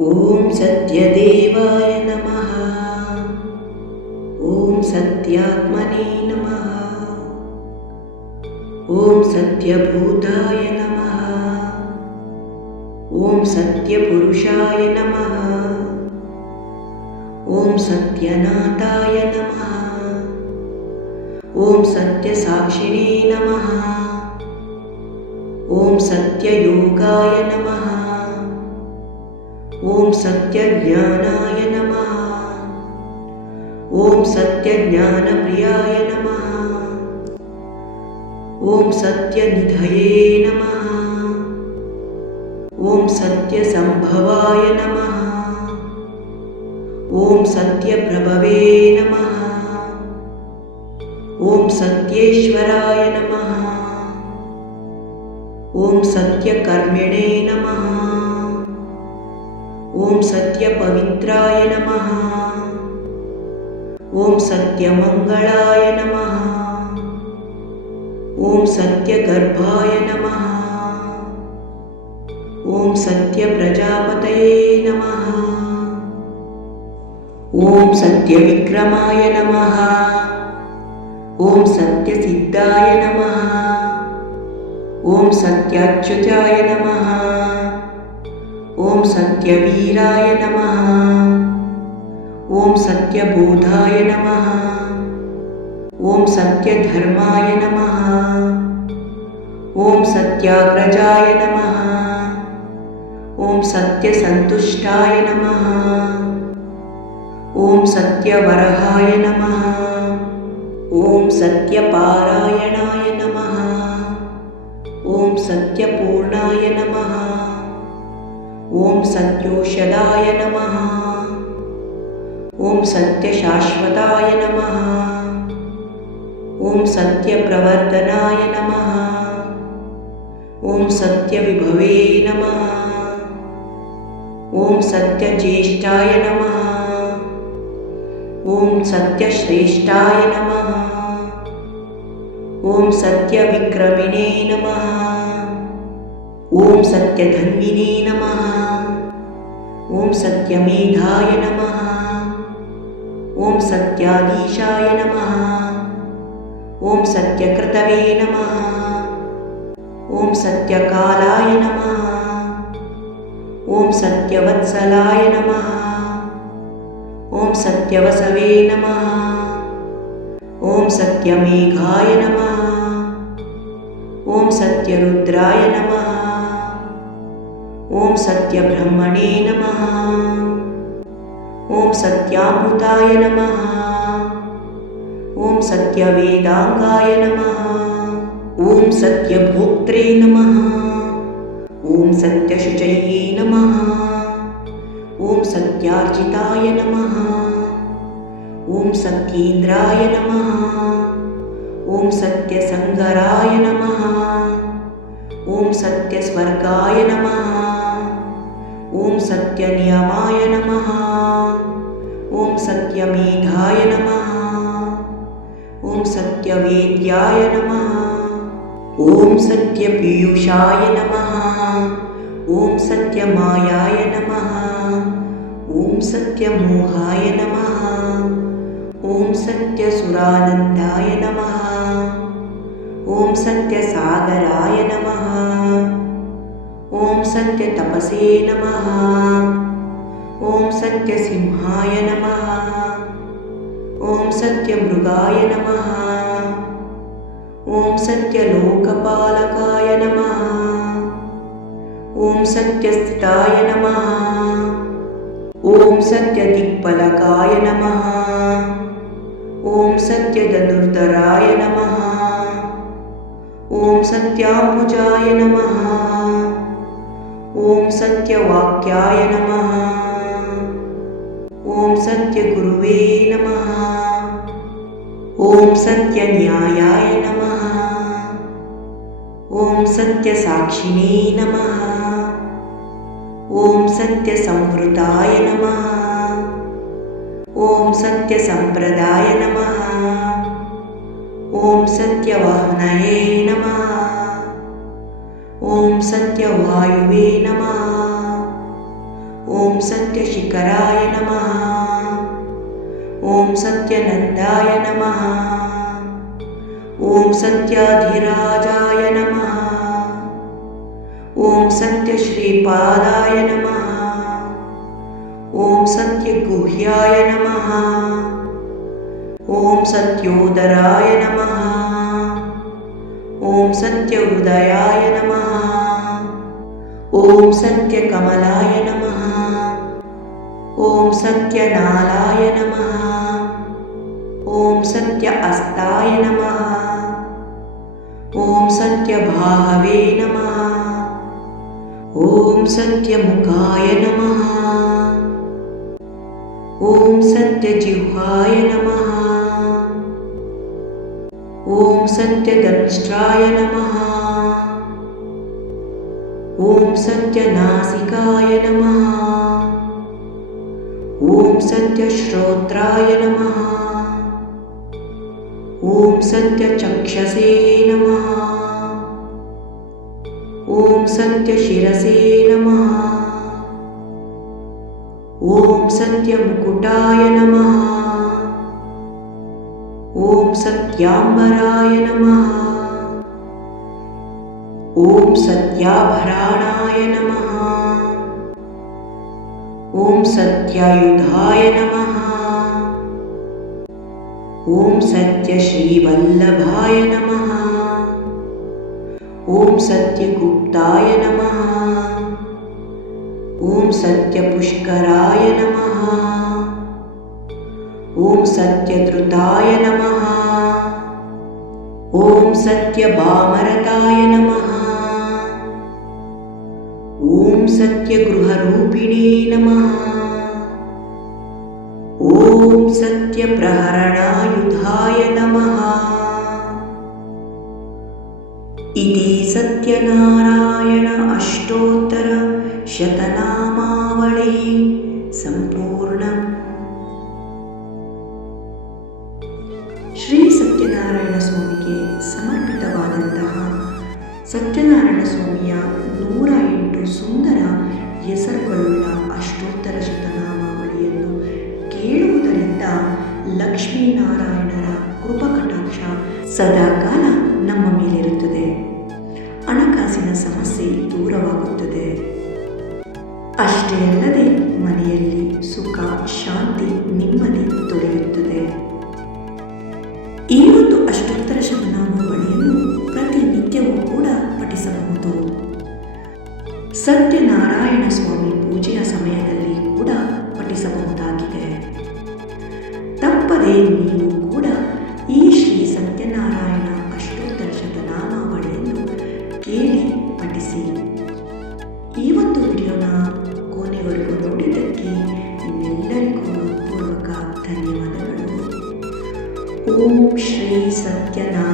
ॐ सत्यदेवाय नमः। ॐ सत्यात्मने नमः। ॐ सत्यभूताय नमः। ॐ सत्यपुरुषाय नमः। ॐ सत्यनाथाय नमः। ॐ सत्यसाक्षिणे नमः। ॐ सत्ययोगाय नमः ॐ सत्यज्ञानाय नमः। ॐ सत्यज्ञानप्रियाय नमः। ॐ सत्यनिधये नमः। ॐ सत्यसम्भवाय नमः। ॐ सत्यप्रभवे नमः। ॐ सत्येश्वराय नमः। ॐ सत्यकर्मिणे नमः ॐ सत्यपवित्राय नमः। ॐ सत्यमङ्गलाय नमः। ॐ सत्यगर्भाय नमः। ॐ सत्यप्रजापतये नमः। ॐ सत्यविक्रमाय नमः। ॐ सत्यसिद्धाय नमः। ॐ सत्याच्युताय नमः ॐ सत्यवीराय नमः। ॐ सत्यबोधाय नमः। ॐ सत्यधर्माय नमः। ॐ सत्याग्रजाय नमः। ॐ सत्यसन्तुष्टाय नमः। ॐ सत्यवरहाय नमः। ॐ सत्यपारायणाय नमः। ॐ सत्यपूर्णाय नमः। ॐ सत्योषदाय नमः। ॐ सत्यशाश्वताय नमः। ॐ सत्यप्रवर्तनाय नमः। ॐ सत्यविभवे नमः। ॐ सत्यज्येष्ठाय नमः। ॐ सत्यश्रेष्ठाय नमः। ॐ सत्यविक्रमिणे नमः। ॐ सत्यधन्विने नमः ॐ सत्यमेधाय नमः। ॐ सत्याधीशाय नमः। ॐ सत्यकृतवे नमः। ॐ सत्यकालाय नमः। ॐ सत्यवत्सलाय नमः। ॐ सत्यवसवे नमः। ॐ सत्यमेघाय नमः। ॐ सत्यरुद्राय नमः ॐ सत्यब्रह्मणे नमः। ॐ सत्यामृताय नमः। ॐ सत्यवेदाङ्गाय नमः। ॐ सत्यभोक्त्रे नमः। ॐ सत्यशुचये नमः। ॐ सत्यार्जिताय नमः। ॐ सत्येन्द्राय नमः। ॐ सत्यसङ्गराय नमः। ॐ सत्यस्वर्गाय नमः ॐ सत्यनियमाय नमः। ॐ सत्यमेधाय नमः। ॐ सत्यवेद्याय नमः। ॐ सत्यपीयूषाय नमः। ॐ सत्यमायाय नमः। ॐ सत्यमोहाय नमः। ॐ सत्यसुरानन्दाय नमः। ॐ सत्यसागराय नमः ॐ सत्यतपसे नमः। ॐ सत्यसिंहाय नमः। ॐ सत्यमृगाय नमः। ॐ सत्यलोकपालकाय नमः। ॐ सत्यस्थिताय नमः। ॐ सत्यदिक्पलकाय नमः। ॐ सत्यधनुर्धराय नमः। ॐ सत्याम्बुजाय नमः ॐ सत्यवाक्याय नमः। ॐ सत्यगुरुवे नमः। ॐ सत्यन्यायाय नमः। ॐ सत्यसाक्षिणे नमः। ॐ सत्यसंवृताय नमः। ॐ सत्यसम्प्रदाय नमः। ॐ सत्यवाहनये नमः ॐ सत्यवायुवे नमः। ॐ सत्यशिखराय नमः। ॐ सत्यनन्दाय नमः। ॐ सत्याधिराजाय नमः। ॐ सत्यश्रीपादाय नमः। ॐ सत्यगुह्याय नमः। ॐ सत्योदराय नमः ॐ सत्यहृदयाय नमः। ॐ सत्यकमलाय नमः। ॐ सत्यनालाय नमः। ॐ सत्य अस्ताय नमः। ॐ सत्यभाहवे नमः। ॐ सत्यमुखाय नमः। ॐ सत्यजिह्वाय नमः ॐ सत्यदंष्ट्राय नमः। ॐ सत्यनासिकाय नमः। ॐ सत्यश्रोत्राय नमः। ॐ सत्यचक्षसे नमः। ॐ सत्यशिरसे नमः। ॐ सत्यमुकुटाय नमः सत्याम्बराय नमः। ॐ सत्याभराणाय नमः। ॐ सत्यायुधाय नमः। ॐ सत्यश्रीवल्लभाय नमः। ॐ सत्यगुप्ताय नमः। ॐ सत्यपुष्कराय नमः। ॐ सत्यधृताय नमः ॐ सत्यभामरताय नमः। ॐ सत्यगृहरूपिणे नमः। ॐ सत्यप्रहरणायुधाय नमः। इति सत्यनारायण अष्टोत्तर ಸತ್ಯನಾರಾಯಣ ಸ್ವಾಮಿಯ ನೂರ ಎಂಟು ಸುಂದರ ಹೆಸರುಗಳುಳ್ಳ ಅಷ್ಟೋತ್ತರ ಶತನಾಮಾವಳಿಯನ್ನು ಕೇಳುವುದರಿಂದ ಲಕ್ಷ್ಮೀನಾರಾಯಣರ ಕೃಪಕಟಾಕ್ಷ ಸದಾಕಾಲ ನಮ್ಮ ಮೇಲಿರುತ್ತದೆ. ಹಣಕಾಸಿನ ಸಮಸ್ಯೆ ದೂರವಾಗುತ್ತದೆ. ಅಷ್ಟೇ ಅಲ್ಲದೆ ಸತ್ಯನಾರಾಯಣ ಸ್ವಾಮಿ ಪೂಜೆಯ ಸಮಯದಲ್ಲಿ ಕೂಡ ಪಠಿಸಬಹುದಾಗಿದೆ. ತಪ್ಪದೆ ನೀವು ಕೂಡ ಈ ಶ್ರೀ ಸತ್ಯನಾರಾಯಣ ಅಷ್ಟೋತ್ತರ ಶತನಾಮಾವಳಿಯನ್ನು ಕೇಳಿ ಪಠಿಸಿ. ಈ ಒಂದು ವಿಡಿಯೋನ ಕೊನೆವರೆಗೂ ನೋಡಿದ್ದಕ್ಕೆ ನಿಮ್ಮೆಲ್ಲರಿಗೂ ಪೂರ್ವಕ ಧನ್ಯವಾದಗಳು. ಓಂ ಶ್ರೀ ಸತ್ಯನಾರಾಯಣಾಯ